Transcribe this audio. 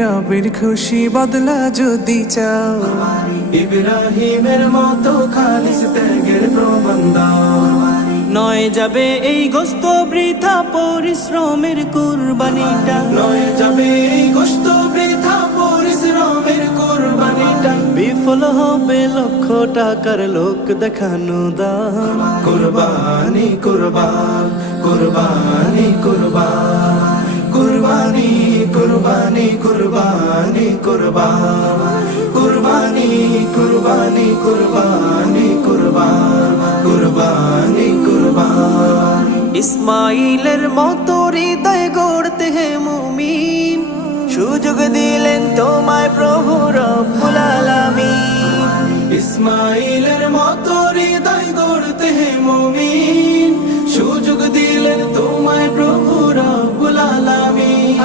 রবের খুশি বদলা যদি চাও, ইব্রাহিমের মতো খালিস ত্যাগের প্রবন্ধ নয় যাবে এই গোস্ত বৃথা পরিশ্রমের কুরবানিটা, নয় যাবে এই গোশত বৃথা পরিশ্রমের কুরবানিটা। বিফল হবে লক্ষ টাকার লোক দেখানো দান। কুরবানি কুরবান কুরবানি কুরবান কুরবানি কুরবানি কুরবানি কুরবান কুরবানি কুরবানি কুরবানি কুরবান কুরবানি কুরবান। ইসমাইলের মতো হৃদয় গড়তে হে মুমিন, সুযোগ দিলেন তোমায় প্রভু রব্বুল আলামিন। ইসমাইলের মতো হৃদয় গড়তে হে মুমিন, সুযোগ দিলেন তোমায় প্রভু রব্বুল আলামিন।